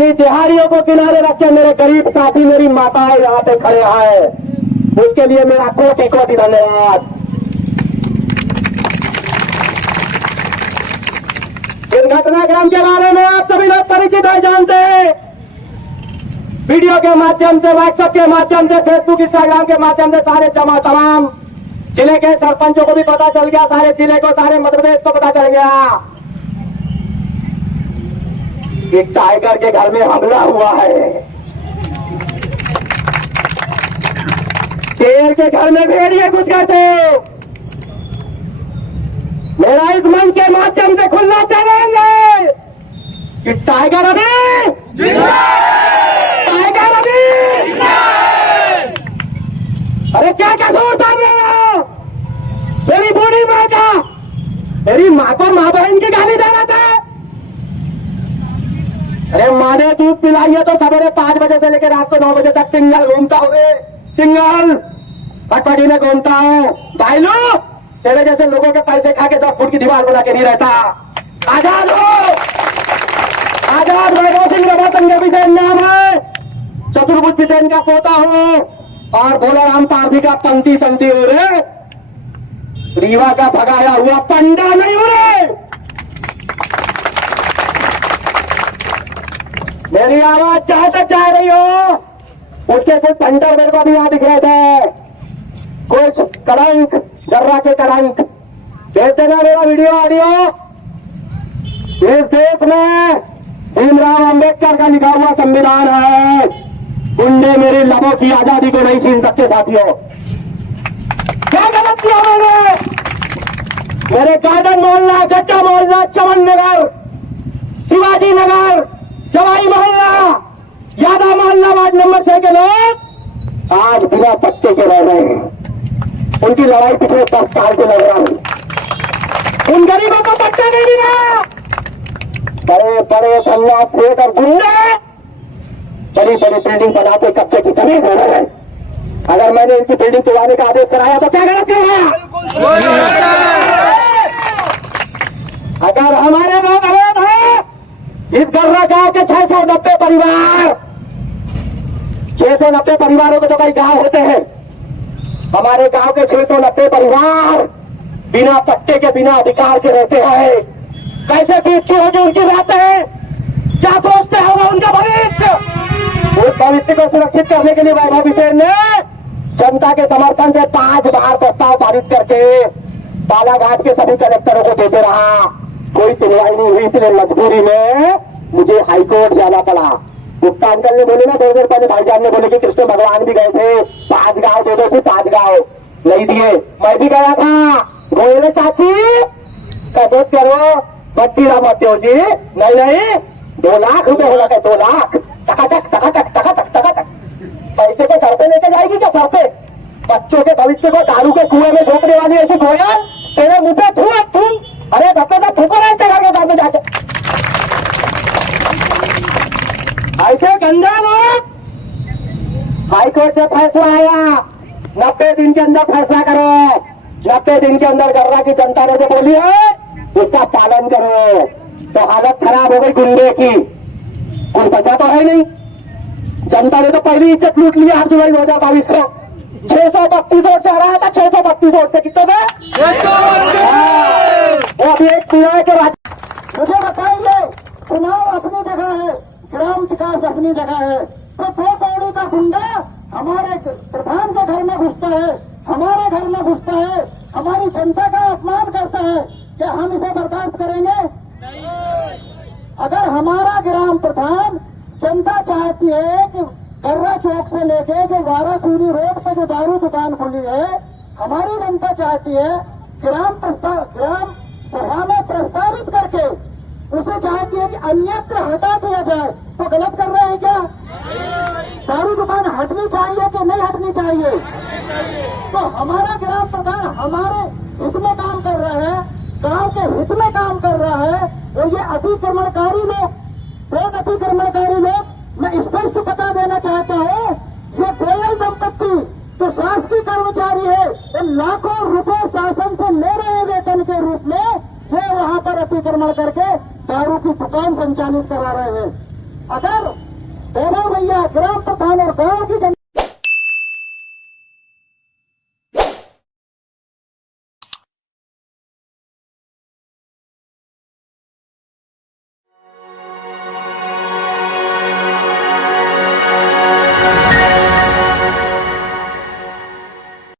अपनी दिहाड़ियों को किनारे रख के मेरे गरीब साथी मेरी माताएं यहाँ पे खड़े हैं, उसके लिए मेरा कोटि कोटि धन्यवाद। इस घटनाक्रम के बारे में आप सभी लोग परिचित है, जानते हैं। वीडियो के माध्यम से, व्हाट्सएप के माध्यम से, फेसबुक इंस्टाग्राम के माध्यम से सारे तमाम जिले के सरपंचों को भी पता चल गया, सारे जिले को, सारे मध्य प्रदेश को पता चल गया कि टाइगर के घर में हमला हुआ है, शेर के घर में भेड़िए घुस गए थे। मेरा इस मंच के माध्यम से खुलना चैलेंज कि टाइगर अभी टाइगर अभी अरे क्या कसूर था मेरा? मेरी बूढ़ी माँ का, मेरी माँ को माँ बहन की गाली दे रहा था। अरे माँ ने दूध पिलाई है तो सवेरे 5 बजे से लेकर रात को 9 बजे तक सिंगल घूमता हुए, सिंगल पटपटी में घूमता हूँ। भाई लो, तेरे जैसे लोगों के पैसे खा के 10 फुट की दीवार बना के नहीं रहता। आजाद हो, आजाद वैभव सिंह रमातंगे बिसेन नाम है, चतुर्भुज बिसेन का पोता हूँ और भोला राम पारधी का पंक्ति संति हो रे, रीवा का भगाया हुआ पंडा नहीं हो रे। मेरी आवाज चाहे तक जा रही हो, उसके कुछ पंडर मेरे को भी यहाँ दिख रहे थे, कुछ कलंक, जर्रा के कलंक। देखते ना मेरा वीडियो ऑडियो, इस देश में भीमराव अंबेडकर का लिखा हुआ संविधान है, गुंडे मेरी लबों की आजादी को नहीं छीन सकते। साथियों, क्या गलत किया मैंने? मेरे गार्डन मोहल्ला, गड्ढा मोहल्ला, चमन नगर, शिवाजी नगर, जवाई मोहल्ला, यादव मोहल्ला, वार्ड नंबर 6 के लोग आज बिना पत्ते के रह रहे हैं। उनकी लड़ाई पिछले 10 साल से लड़ रहा हूं। उन गरीबों को पट्टा नहीं मिला। बड़े बड़े धन्ना खेत और गुंडे बड़ी बड़ी बिल्डिंग बनाते कब्जे की जमीन हो रहे हैं। अगर मैंने इनकी बिल्डिंग तोड़ने का आदेश कराया तो क्या गलत किया? अगर हमारे लोग अवैध हैं, इस गर्रा गांव के 690 परिवार, 690 परिवारों के तो कई गांव होते हैं, हमारे गांव के 690 परिवार बिना पट्टे के, बिना अधिकार के रहते हैं। कैसे बीतती होगी उनकी रातें, क्या सोचते होगा उनका भविष्य? उस भविष्य को सुरक्षित करने के लिए वैभव बिसेन ने जनता के समर्थन से 5 बार प्रस्ताव पारित करके बालाघाट के सभी कलेक्टरों को देते रहा। कोई सुनवाई नहीं हुई, इसलिए मजबूरी में मुझे हाईकोर्ट जाना पड़ा। गुप्ता अंकल ने बोले ना 2 दिन पहले, भाईजान ने बोले कि कृष्ण भगवान भी गए थे, 5 गांव दे दो थी, 5 गांव नहीं दिए। मैं भी गया था, गोयले चाची कसरत करो, बत्ती मत हो जी, नहीं 2 लाख रुपए हो लगे, 2 लाख टकाटक टकाटक टकाटक टकाटक। पैसे को सर पे लेके जाएगी क्या? सर पे बच्चों के भविष्य को दारू के कुएं में झोंकने वाली ऐसी गोया तेरे मुंह पे थू। अरे धक्के तो थूको रहे घर के सामने जाके, ऐसे गंदा लोग। हाईकोर्ट से फैसला आया, 90 दिन के अंदर फैसला करो। 90 दिन के अंदर गर्रा की जनता ने जो बोली है उसका पालन करो। तो हालत खराब हो गई गुंडे की, कुछ बचा तो है नहीं। जनता ने तो पहली इज्जत लूट लिया 8 जुलाई 2022 को। 632 वोट से हराया था, 632 वोट से। कितने में? वो अभी एक चुनाव के बाद मुझे बताइए, चुनाव अपनी जगह है, ग्राम विकास अपनी जगह है, तो 2 कौड़ी का गुंडा हमारे प्रधान के घर में घुसता है, हमारे घर में घुसता है, हमारी जनता का अपमान करता है, क्या हम इसे बर्दाश्त करेंगे? अगर हमारा ग्राम प्रधान, जनता चाहती है कि गर्रा चौक से लेके जो वारासूरी रोड पे जो दारू दुकान खुली है, हमारी जनता चाहती है ग्राम सभा में प्रस्तावित करके उसे चाहती है कि अन्यत्र हटा दिया जाए, तो गलत कर रहे हैं क्या? दारू दुकान हटनी चाहिए कि नहीं हटनी चाहिए? तो हमारा ग्राम प्रधान हमारे हित में काम कर रहा है, गांव के हित में काम कर रहा है, और ये अतिक्रमणकारी लोग, 2 अतिक्रमणकारी लोग, मैं स्पष्ट बता देना चाहता हूँ, ये गोयल दंपत्ति जो शासकीय कर्मचारी है, ये लाखों रुपए शासन से ले रहे हैं वेतन के रूप में, ये वहां पर अतिक्रमण करके दारू की दुकान संचालित करा रहे हैं। अगर दोनों भैया ग्राम प्रधान और गांव की